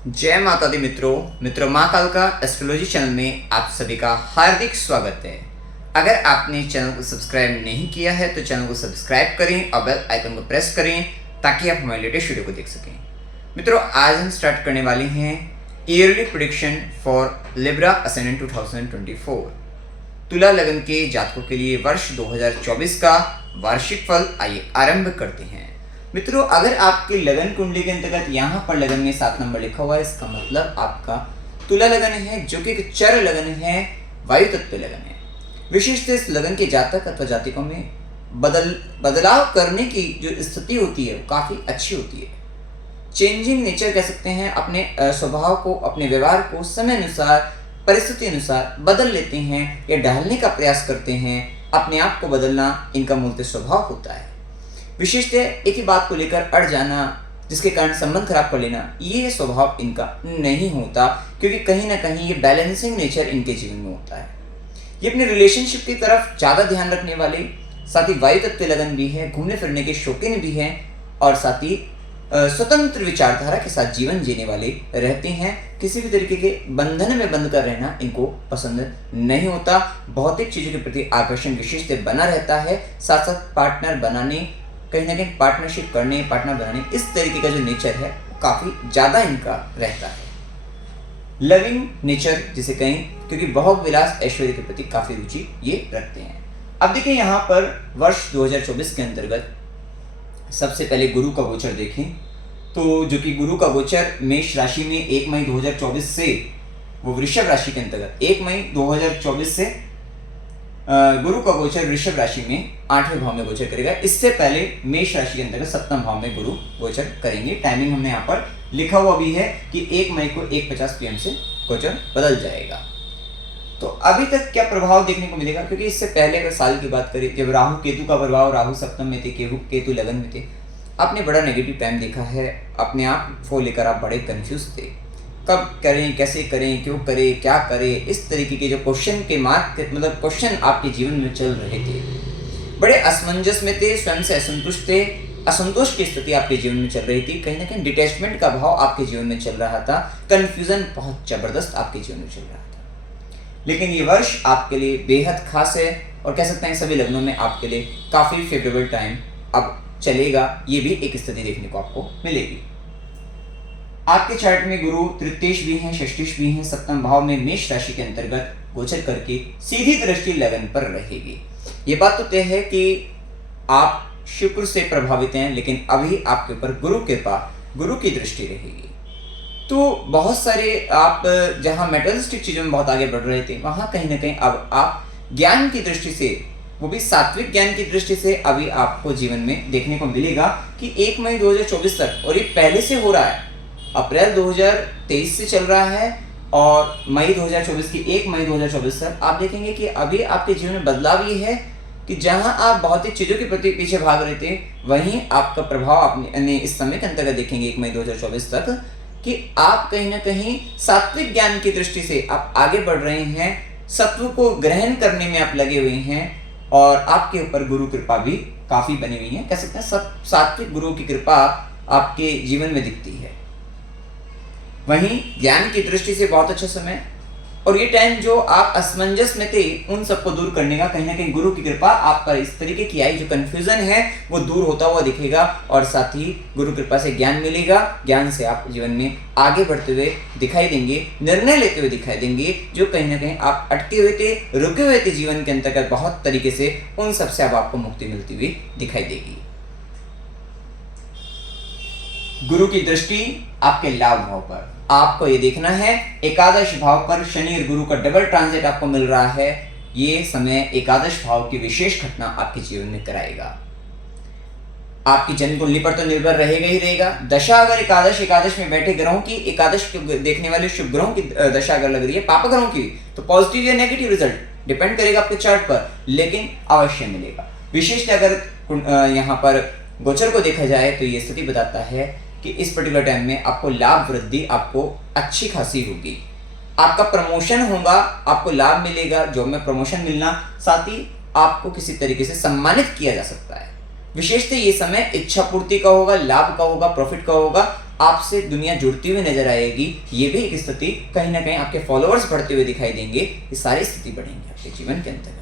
जय माता दी मित्रों माँ काल का एस्ट्रोलॉजी चैनल में आप सभी का हार्दिक स्वागत है। अगर आपने चैनल को सब्सक्राइब नहीं किया है तो चैनल को सब्सक्राइब करें और बेल आइकन को प्रेस करें ताकि आप हमारे लेटेस्ट वीडियो को देख सकें। मित्रों, आज हम स्टार्ट करने वाले हैं yearly prediction for Libra ascendant 2024। तुला लगन के जातकों के लिए वर्ष 2024 का वार्षिक फल आइए आरंभ करते हैं। मित्रों, अगर आपके लगन कुंडली के अंतर्गत यहाँ पर लगन में 7 नंबर लिखा हुआ है, इसका मतलब आपका तुला लगन है, जो कि एक चर लगन है, वायु तत्व लगन है। विशेषतः इस लगन के जातक अथवा जातिकों में बदलाव करने की जो स्थिति होती है वो काफी अच्छी होती है। चेंजिंग नेचर कह सकते हैं, अपने स्वभाव को, अपने व्यवहार को समय अनुसार, परिस्थिति अनुसार बदल लेते हैं या ढालने का प्रयास करते हैं। अपने आप को बदलना इनका मूलतः स्वभाव होता है। विशेषतः एक ही बात को लेकर अड़ जाना, जिसके कारण संबंध खराब कर लेना, ये स्वभाव इनका नहीं होता, क्योंकि कहीं ना कहीं ये बैलेंसिंग नेचर इनके जीवन में होता है। ये अपने रिलेशनशिप की तरफ ज़्यादा ध्यान रखने वाले, साथ ही वायु तत्व लगन भी है, घूमने फिरने के शौकीन भी हैं और साथ ही स्वतंत्र विचारधारा के साथ जीवन जीने वाले रहते हैं। किसी भी तरीके के बंधन में बंद कर रहना इनको पसंद नहीं होता। भौतिक चीज़ों के प्रति आकर्षण विशेषतः बना रहता है। साथ साथ पार्टनर बनाने, कहीं ना कहीं पार्टनरशिप करने, पार्टनर बनाने, इस तरीके का जो नेचर है काफ़ी ज़्यादा इनका रहता है। लविंग नेचर जिसे कहें, क्योंकि भोग विलास ऐश्वर्य के प्रति काफ़ी रुचि ये रखते हैं। अब देखिए यहाँ पर वर्ष 2024 के अंतर्गत सबसे पहले गुरु का गोचर देखें तो जो कि गुरु का गोचर मेष राशि में 1 मई 2024 से वो वृषभ राशि के अंतर्गत 1 मई 2024 से गुरु का गोचर वृषभ राशि में 8वें भाव में गोचर करेगा। इससे पहले मेष राशि के अंतर्गत 7वें भाव में गुरु गोचर करेंगे। टाइमिंग हमने यहाँ पर लिखा हुआ भी है कि 1 मई को 1:50 PM से गोचर बदल जाएगा। तो अभी तक क्या प्रभाव देखने को मिलेगा, क्योंकि इससे पहले अगर साल की बात करें, जब राहु केतु का प्रभाव, राहु सप्तम में थे, केतु लगन में थे, आपने बड़ा नेगेटिव टाइम देखा है। अपने आप को लेकर आप बड़े कंफ्यूज थे, कब करें, कैसे करें, क्यों करें, क्या करें, इस तरीके के जो क्वेश्चन के मार्क, मतलब क्वेश्चन आपके जीवन में चल रहे थे। बड़े असमंजस में थे, स्वयं से असंतुष्ट थे, असंतोष की स्थिति आपके जीवन में चल रही थी। कहीं ना कहीं डिटैचमेंट का भाव आपके जीवन में चल रहा था। कन्फ्यूजन बहुत जबरदस्त आपके जीवन में चल रहा था। लेकिन ये वर्ष आपके लिए बेहद खास है और कह सकते हैं सभी लग्नों में आपके लिए काफ़ी फेवरेबल टाइम अब चलेगा। ये भी एक स्थिति देखने को आपको मिलेगी। आपके चार्ट में गुरु तृतीयेश भी हैं, षष्ठेश भी हैं, 7वें भाव में मेष राशि के अंतर्गत गोचर करके सीधी दृष्टि लगन पर रहेगी। ये बात तो तय है कि आप शुक्र से प्रभावित हैं, लेकिन अभी आपके ऊपर गुरु कृपा, गुरु की दृष्टि रहेगी। तो बहुत सारे आप जहाँ मेटलिस्टिक चीज़ों में बहुत आगे बढ़ रहे थे, वहाँ कहीं ना कहीं अब आप ज्ञान की दृष्टि से, वो भी सात्विक ज्ञान की दृष्टि से, अभी आपको जीवन में देखने को मिलेगा कि 1 मई 2024 तक, और ये पहले से हो रहा है, अप्रैल 2023 से चल रहा है और मई 2024 की 1 मई 2024 तक आप देखेंगे कि अभी आपके जीवन में बदलाव ये है कि जहां आप भौतिक चीज़ों के प्रति पीछे भाग रहे थे, वहीं आपका प्रभाव अपने इस समय के अंतर्गत देखेंगे 1 मई 2024 तक कि आप कहीं ना कहीं सात्विक ज्ञान की दृष्टि से आप आगे बढ़ रहे हैं, सत्व को ग्रहण करने में आप लगे हुए हैं और आपके ऊपर गुरु कृपा भी काफ़ी बनी हुई है। कह सकते हैं सात्विक गुरु की कृपा आपके जीवन में दिखती है। वहीं ज्ञान की दृष्टि से बहुत अच्छा समय, और ये टाइम जो आप असमंजस में थे उन सबको दूर करने का कहीं ना कहीं गुरु की कृपा आप पर इस तरीके की आई, जो कंफ्यूजन है वो दूर होता हुआ दिखेगा और साथ ही गुरु कृपा से ज्ञान मिलेगा। ज्ञान से आप जीवन में आगे बढ़ते हुए दिखाई देंगे, निर्णय लेते हुए दिखाई देंगे, जो कहीं ना कहीं आप अटके हुए थे, रुके हुए थे जीवन के अंतर्गत बहुत तरीके से, उन सबसे अब आपको मुक्ति मिलती हुई दिखाई देगी। गुरु की दृष्टि आपके लाभ भाव पर, आपको ये देखना है एकादश भाव पर शनि और गुरु का डबल ट्रांजिट आपको मिल रहा है। ये समय एकादश भाव की विशेष घटना आपके जीवन में कराएगा। आपकी जन्म कुंडली पर तो निर्भर रहेगा ही रहेगा। दशा अगर एकादश में बैठे ग्रहों की, एकादश देखने वाले शुभ ग्रहों की दशा अगर लग रही है, पाप ग्रहों की, तो पॉजिटिव या नेगेटिव रिजल्ट डिपेंड करेगा आपके चार्ट पर, लेकिन अवश्य मिलेगा। विशेषतः अगर यहाँ पर गोचर को देखा जाए तो ये स्थिति बताता है कि इस पर्टिकुलर टाइम में आपको लाभ वृद्धि आपको अच्छी खासी होगी। आपका प्रमोशन होगा, आपको लाभ मिलेगा, जॉब में प्रमोशन मिलना, साथ ही आपको किसी तरीके से सम्मानित किया जा सकता है। विशेषतः ये समय इच्छा पूर्ति का होगा, लाभ का होगा, प्रॉफिट का होगा, आपसे दुनिया जुड़ती हुई नजर आएगी। ये भी एक स्थिति, कहीं ना कहीं आपके फॉलोअर्स बढ़ते हुए दिखाई देंगे। ये सारी स्थिति बढ़ेंगे आपके जीवन के अंतर्गत।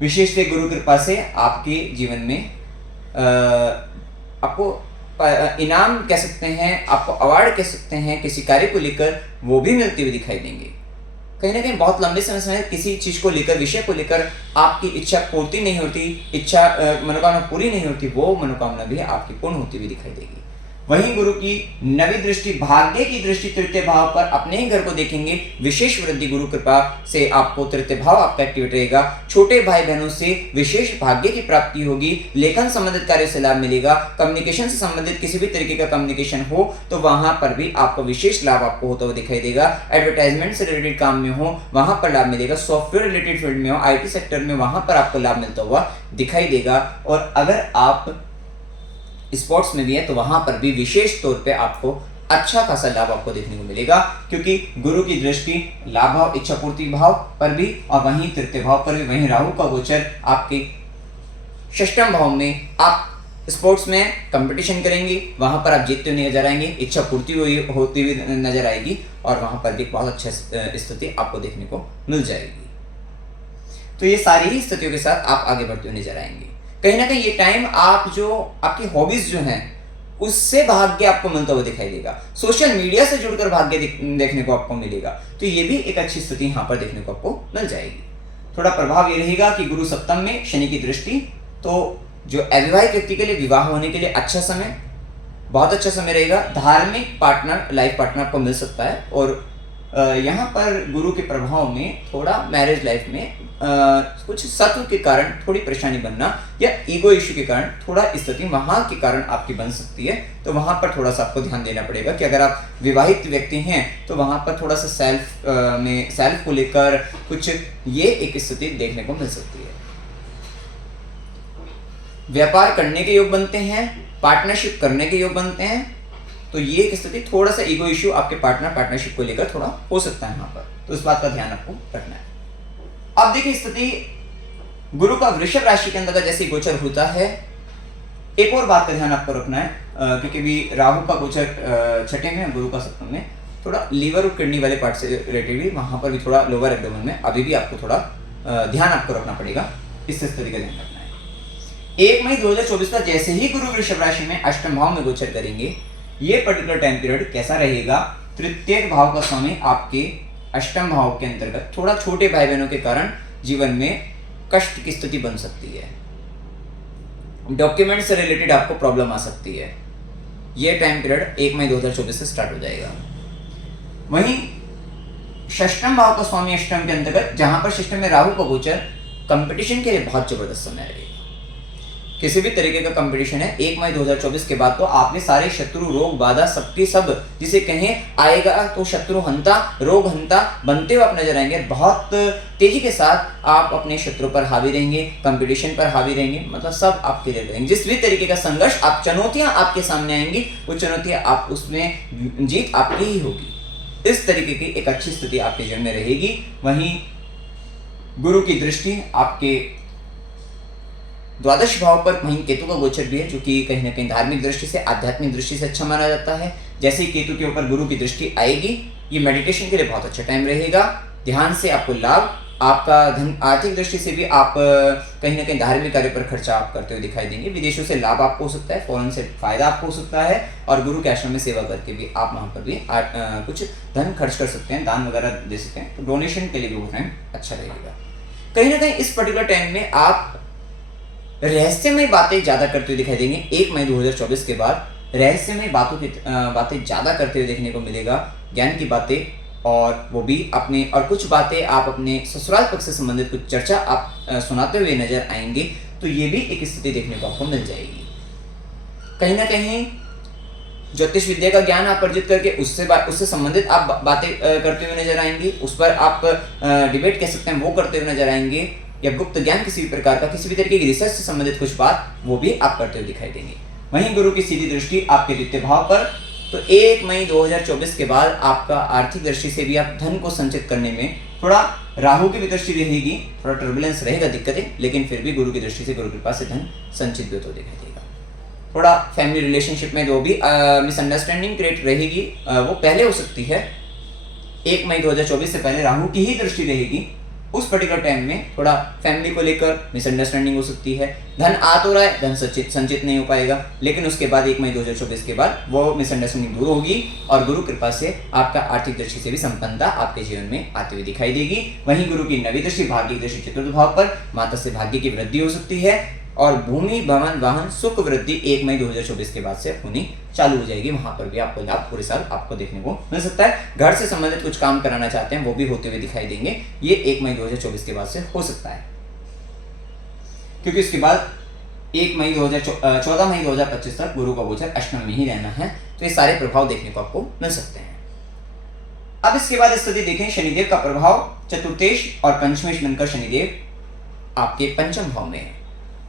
विशेषतः गुरु कृपा से आपके जीवन में आपको इनाम कह सकते हैं, आपको अवार्ड कह सकते हैं, किसी कार्य को लेकर वो भी मिलते हुए दिखाई देंगे। कहीं ना कहीं बहुत लंबे समय से किसी चीज को लेकर, विषय को लेकर आपकी इच्छा पूर्ति नहीं होती, इच्छा मनोकामना पूरी नहीं होती, वो मनोकामना भी आपकी पूर्ण होती हुई दिखाई देगी। वहीं गुरु की नवी दृष्टि, भाग्य की दृष्टि तृतीय भाव पर अपने ही घर को देखेंगे। विशेष वृद्धि गुरु कृपा से आपको तृतीय भाव आपका एक्टिवेट रहेगा। छोटे भाई बहनों से विशेष भाग्य की प्राप्ति होगी। लेखन संबंधित कार्य से लाभ मिलेगा। कम्युनिकेशन से संबंधित किसी भी तरीके का कम्युनिकेशन हो तो वहां पर भी आपको विशेष लाभ आपको होता हुआ दिखाई देगा। एडवर्टाइजमेंट से रिलेटेड काम में हो वहां पर लाभ मिलेगा। सॉफ्टवेयर रिलेटेड फील्ड में हो, IT सेक्टर में, वहां पर आपको लाभ मिलता हुआ दिखाई देगा। और अगर आप स्पोर्ट्स में भी है तो वहां पर भी विशेष तौर पे आपको अच्छा खासा लाभ आपको देखने को मिलेगा, क्योंकि गुरु की दृष्टि लाभ भाव, इच्छा पूर्ति भाव पर भी और वहीं तृतीय भाव पर भी, वहीं राहु का गोचर आपके षष्ठम भाव में। आप स्पोर्ट्स में कंपटीशन करेंगे, वहां पर आप जीतते हुए नजर आएंगे, इच्छा पूर्ति होती हुई नजर आएगी और वहां पर भी बहुत अच्छा स्थिति आपको देखने को मिल जाएगी। तो ये सारी ही स्थितियों के साथ आप आगे बढ़ते हुए नजर आएंगे। कहीं ना कहीं ये टाइम आप जो आपकी हॉबीज जो हैं उससे भाग्य आपको मिलता हुआ दिखाई देगा। सोशल मीडिया से जुड़कर भाग्य देखने को आपको मिलेगा। तो ये भी एक अच्छी स्थिति यहाँ पर देखने को आपको मिल जाएगी। थोड़ा प्रभाव ये रहेगा कि गुरु सप्तम में शनि की दृष्टि, तो जो अविवाहित व्यक्ति के लिए विवाह होने के लिए अच्छा समय, बहुत अच्छा समय रहेगा। धार्मिक पार्टनर, लाइफ पार्टनर आपको मिल सकता है। और यहाँ पर गुरु के प्रभाव में थोड़ा मैरिज लाइफ में कुछ शत्रु के कारण थोड़ी परेशानी बनना या ईगो इश्यू के कारण थोड़ा स्थिति वहां के कारण आपकी बन सकती है। तो वहां पर थोड़ा सा आपको ध्यान देना पड़ेगा कि अगर आप विवाहित व्यक्ति हैं तो वहां पर थोड़ा सा सेल्फ को लेकर कुछ ये एक स्थिति देखने को मिल सकती है। व्यापार करने के योग बनते हैं, पार्टनरशिप करने के योग बनते हैं, तो ये एक स्थिति थोड़ा सा ईगो इश्यू आपके पार्टनरशिप को लेकर थोड़ा हो सकता है यहाँ पर। तो इस बात का ध्यान आपको रखना है। अब देखिए स्थिति गुरु का वृषभ राशि के अंदर जैसे गोचर होता है, एक और बात का ध्यान आपको रखना है, क्योंकि भी राहु का गोचर छठे में, गुरु का सप्तम में, थोड़ा लीवर और किडनी वाले पार्ट से रिलेटेड भी वहां पर भी थोड़ा लोअर एब्डोमेन में अभी भी आपको थोड़ा ध्यान आपको रखना पड़ेगा। इस स्थिति का ध्यान रखना है। 1 मई 2024 का जैसे ही गुरु वृषभ राशि में अष्टम भाव में गोचर करेंगे, ये पर्टिकुलर टाइम पीरियड कैसा रहेगा? तृतीय भाव का स्वामी आपके अष्टम भाव के अंतर्गत थोड़ा छोटे भाई बहनों के कारण जीवन में कष्ट की स्थिति बन सकती है। डॉक्यूमेंट से रिलेटेड आपको प्रॉब्लम आ सकती है। यह टाइम पीरियड 1 मई 2024 से स्टार्ट हो जाएगा। वहीं षष्टम भाव का स्वामी अष्टम के अंतर्गत, जहां पर षष्टम में राहु का गोचर, कंपटीशन के लिए बहुत जबरदस्त समय रहेगा। किसी भी तरीके का कंपटीशन है 1 मई 2024 के बाद, तो आपने सारे शत्रु, रोग, बाधा, सबके सब जिसे कहें आएगा, तो शत्रु हंता, रोग हंता बनते हुए आप नजर आएंगे। बहुत तेजी के साथ आप अपने शत्रु पर हावी रहेंगे, कंपटीशन पर हावी रहेंगे, मतलब सब आपके लिए रहेंगे। जिस भी तरीके का संघर्ष, आप चुनौतियां आपके सामने आएंगी, वो चुनौतियां आप उसमें जीत आपकी ही होगी। इस तरीके की एक अच्छी स्थिति आपके जीवन में रहेगी। वहीं गुरु की दृष्टि आपके द्वादश भाव पर, वहीं केतु का गोचर भी है, जो कि कहीं ना कहीं धार्मिक दृष्टि से, आध्यात्मिक दृष्टि से अच्छा माना जाता है। जैसे ही केतु के ऊपर गुरु की दृष्टि आएगी, ये मेडिटेशन के लिए बहुत अच्छा टाइम रहेगा। ध्यान से आपको लाभ, आपका धन, आर्थिक दृष्टि से भी आप कहीं ना कहीं धार्मिक कार्य पर खर्चा आप करते हुए दिखाई देंगे। विदेशों से लाभ आपको हो सकता है, फॉरेन से फायदा आपको हो सकता है, और गुरु के आश्रम में सेवा करके भी आप वहाँ पर भी कुछ धन खर्च कर सकते हैं, दान वगैरह दे सकते हैं। तो डोनेशन के लिए भी वो टाइम अच्छा रहेगा। कहीं ना कहीं इस पर्टिकुलर टाइम में आप रहस्यमय बातें ज्यादा करते हुए दिखाई देंगे। 1 मई 2024 के बाद रहस्यमय बातें ज्यादा करते हुए देखने को मिलेगा, ज्ञान की बातें, और वो भी अपने, और कुछ बातें आप अपने ससुराल पक्ष से संबंधित कुछ चर्चा आप सुनाते हुए नजर आएंगे। तो ये भी एक स्थिति देखने को आपको मिल जाएगी। कहीं ना कहीं ज्योतिष विद्या का ज्ञान आप अर्जित करके उससे संबंधित आप बातें करते हुए नजर आएंगे। उस पर आप डिबेट कह सकते हैं, वो करते हुए नजर आएंगे, या गुप्त ज्ञान किसी भी प्रकार का, किसी भी तरीके की रिसर्च से संबंधित कुछ बात, वो भी आप करते हुए दिखाई देंगे। वहीं गुरु की सीधी दृष्टि आपके द्वितीय भाव पर, तो 1 मई 2024 के बाद आपका आर्थिक दृष्टि से भी आप धन को संचित करने में थोड़ा, राहु की भी दृष्टि रहेगी, थोड़ा टर्बुलेंस रहेगा, दिक्कतें, लेकिन फिर भी गुरु की दृष्टि से, गुरु कृपा से धन संचित भी तो दिखाई देगा। थोड़ा फैमिली रिलेशनशिप में जो भी मिसअंडरस्टैंडिंग क्रिएट रहेगी वो पहले हो सकती है। 1 मई 2024 से पहले राहु की ही दृष्टि रहेगी, उस पर्टिकुलर टाइम में थोड़ा फैमिली को लेकर मिसअंडरस्टैंडिंग हो सकती है। धन आ तो रहा है, धन संचित नहीं हो पाएगा, लेकिन उसके बाद 1 मई 2024 के बाद वो मिसअंडरस्टैंडिंग दूर होगी और गुरु कृपा से आपका आर्थिक दृष्टि से भी संपन्नता आपके जीवन में आती हुई दिखाई देगी। वहीं गुरु की नवी दृष्टि भाग्य की दृष्टि चतुर्थ भाव पर, माता से भाग्य की वृद्धि हो सकती है और भूमि भवन वाहन सुख वृद्धि 1 मई 2024 के बाद से होनी चालू हो जाएगी। वहां पर भी आपको लाभ पूरे साल आपको देखने को मिल सकता है। घर से संबंधित कुछ काम कराना चाहते हैं वो भी होते हुए दिखाई देंगे, ये 1 मई 2024 के बाद से हो सकता है, क्योंकि उसके बाद 14 मई 2025 तक गुरु का गोचर अष्टम में ही रहना है, तो ये सारे प्रभाव देखने को आपको मिल सकते हैं। अब इसके बाद स्थिति देखें, शनिदेव का प्रभाव चतुर्थेश और पंचमेश बनकर शनिदेव आपके पंचम भाव में है।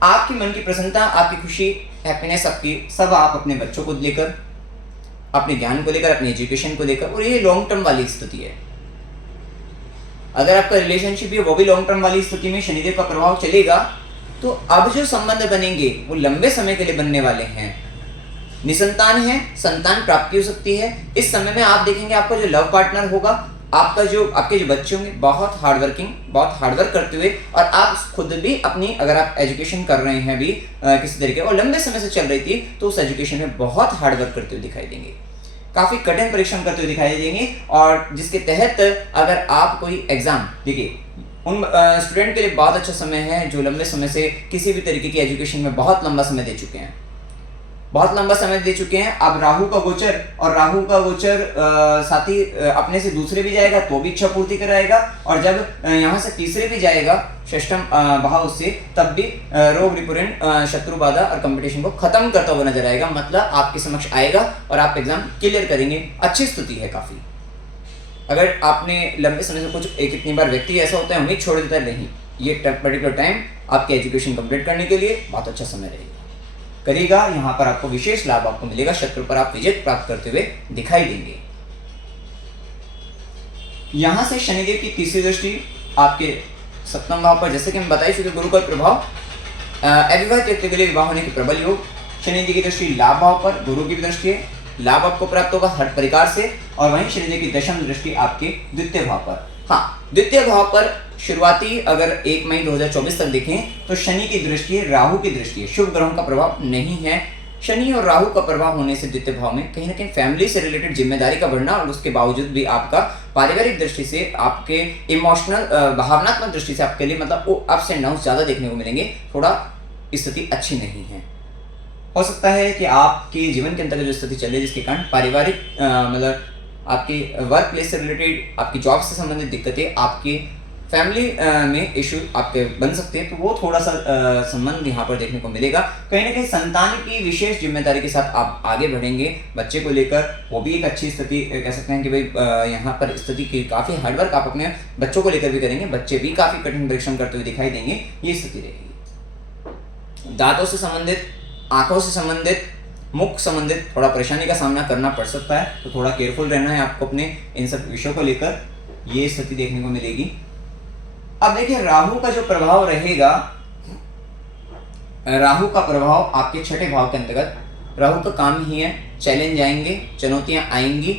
आपकी मन की प्रसन्नता, आपकी खुशी, हैप्पीनेस, आपकी सब आप अपने बच्चों को लेकर, अपने ज्ञान को लेकर, अपने एजुकेशन को लेकर, और ये लॉन्ग टर्म वाली स्थिति है। अगर आपका रिलेशनशिप है वो भी लॉन्ग टर्म वाली स्थिति में शनिदेव का प्रभाव चलेगा, तो अब जो संबंध बनेंगे वो लंबे समय के लिए बनने वाले हैं। निसंतान है, संतान प्राप्ति हो सकती है। इस समय में आप देखेंगे आपका जो लव पार्टनर होगा, आपके जो बच्चे होंगे बहुत हार्डवर्क करते हुए, और आप खुद भी अपनी, अगर आप एजुकेशन कर रहे हैं भी किसी तरीके और लंबे समय से चल रही थी, तो उस एजुकेशन में बहुत हार्डवर्क करते हुए दिखाई देंगे, काफी कठिन परिश्रम करते हुए दिखाई देंगे। और जिसके तहत अगर आप कोई एग्जाम, देखिए उन स्टूडेंट के लिए बहुत अच्छा समय है जो लंबे समय से किसी भी तरीके की एजुकेशन में बहुत लंबा समय दे चुके हैं, अब राहु का गोचर, और राहु का गोचर साथ ही अपने से दूसरे भी जाएगा तो भी इच्छा पूर्ति कराएगा, और जब यहाँ से तीसरे भी जाएगा षष्ठम भाव से, तब भी रोग रिपुरण शत्रु बाधा और कंपटीशन को खत्म करता हुआ नजर आएगा। मतलब आपके समक्ष आएगा और आप एग्जाम क्लियर करेंगे। अच्छी स्थिति है काफी। अगर आपने लंबे समय से कुछ कितनी बार व्यक्ति ऐसा होता है उम्मीद छोड़ देता है, नहीं, ये पर्टिकुलर टाइम आपके एजुकेशन कंप्लीट करने के लिए बहुत अच्छा समय रहेगा, करेगा। यहाँ पर आपको विशेष लाभ आपको मिलेगा, शत्रु पर आप विजय प्राप्त करते हुए दिखाई देंगे। यहां से शनिदेव की तीसरी दृष्टि आपके सप्तम भाव पर, जैसे कि हम बता चुके, गुरु का प्रभाव अविवाहित व्यक्ति के लिए विवाह होने की प्रबल योग। शनिदेव की दृष्टि लाभ भाव पर, गुरु की दृष्टि है, लाभ आपको प्राप्त होगा हर प्रकार से। और वहीं शनिदेव की दशम दृष्टि आपके द्वितीय भाव पर, हाँ, द्वितीय भाव पर शुरुआती अगर 1 मई 2024 तक देखें तो शनि की दृष्टि है, राहु की दृष्टि है, शुभ ग्रहों का प्रभाव नहीं है। शनि और राहु का प्रभाव होने से द्वितीय भाव में कहीं ना कहीं फैमिली से रिलेटेड जिम्मेदारी का बढ़ना, और उसके बावजूद भी आपका पारिवारिक दृष्टि से, आपके इमोशनल भावनात्मक दृष्टि से आपके लिए मतलब वो अप्स एंड डाउन्स ज्यादा देखने को मिलेंगे। थोड़ा स्थिति अच्छी नहीं है। हो सकता है कि आपके जीवन के अंतर्गत जो स्थिति चल रही है, जिसके कारण पारिवारिक मतलब आपकी वर्क प्लेस से रिलेटेड, आपकी जॉब से संबंधित दिक्कतें, आपकी फैमिली में इशू आपके बन सकते हैं, तो वो थोड़ा सा संबंध यहाँ पर देखने को मिलेगा। कहीं ना कहीं संतान की विशेष जिम्मेदारी के साथ आप आगे बढ़ेंगे बच्चे को लेकर, वो भी एक अच्छी स्थिति कह सकते हैं कि भाई यहाँ पर स्थिति की काफ़ी हार्डवर्क आप अपने बच्चों को लेकर भी करेंगे, बच्चे भी काफ़ी कठिन परिश्रम करते हुए दिखाई देंगे, ये स्थिति रहेगी। दांतों से संबंधित, आंखों से संबंधित, मुख संबंधित थोड़ा परेशानी का सामना करना पड़ सकता है, तो थोड़ा केयरफुल रहना है आपको अपने इन सब विषयों को लेकर, ये स्थिति देखने को मिलेगी। अब देखिए राहु का जो प्रभाव रहेगा, राहु का प्रभाव आपके छठे भाव के अंतर्गत, राहु का काम ही है, चैलेंज आएंगे, चुनौतियां आएंगी,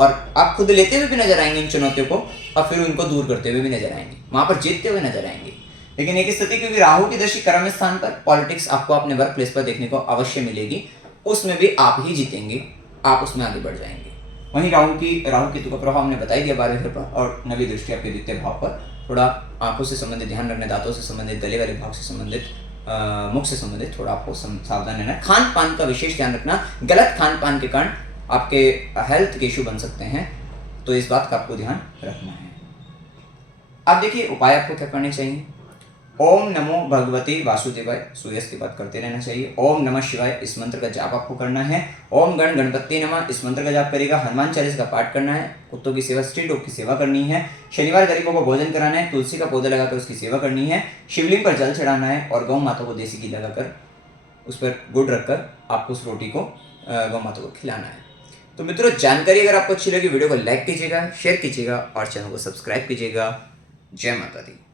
और आप खुद लेते हुए भी नजर आएंगे इन चुनौतियों को, और फिर उनको दूर करते हुए भी नजर आएंगे, वहां पर जीतते हुए नजर आएंगे। लेकिन एक स्थिति, क्योंकि राहु की दृष्टि कर्म स्थान पर, पॉलिटिक्स आपको अपने वर्क प्लेस पर देखने को अवश्य मिलेगी, उसमें भी आप ही जीतेंगे, आप उसमें आगे बढ़ जाएंगे। वहीं राहु केतु का प्रभाव हमने बता दिया 12वें घर पर, और नवी दृष्टि आपके द्वितीय भाव पर, थोड़ा आंखों से संबंधित ध्यान रखना, दांतों से संबंधित, गले वाले भाग से संबंधित, मुख से संबंधित थोड़ा आपको सावधान रहना है। खान पान का विशेष ध्यान रखना, गलत खान पान के कारण आपके हेल्थ के इशू बन सकते हैं, तो इस बात का आपको ध्यान रखना है। अब देखिए उपाय आपको क्या करने चाहिए। ओम नमो भगवते वासुदेवाय, सूर्य की बात करते रहना चाहिए। ओम नमः शिवाय, इस मंत्र का जाप आपको करना है। ओम गण गणपति नमः, इस मंत्र का जाप करेगा। हनुमान चालीसा का पाठ करना है। कुत्तों की सेवा, स्ट्रीट डॉग की सेवा करनी है। शनिवार गरीबों को भोजन कराना है। तुलसी का पौधा लगाकर उसकी सेवा करनी है। शिवलिंग पर जल चढ़ाना है, और गौ माता को देसी घी लगाकर उस पर गुड़ रखकर आपको उस रोटी को गौ माता को खिलाना है। तो मित्रों, जानकारी अगर आपको अच्छी लगी, वीडियो को लाइक कीजिएगा, शेयर कीजिएगा और चैनल को सब्सक्राइब कीजिएगा। जय माता दी।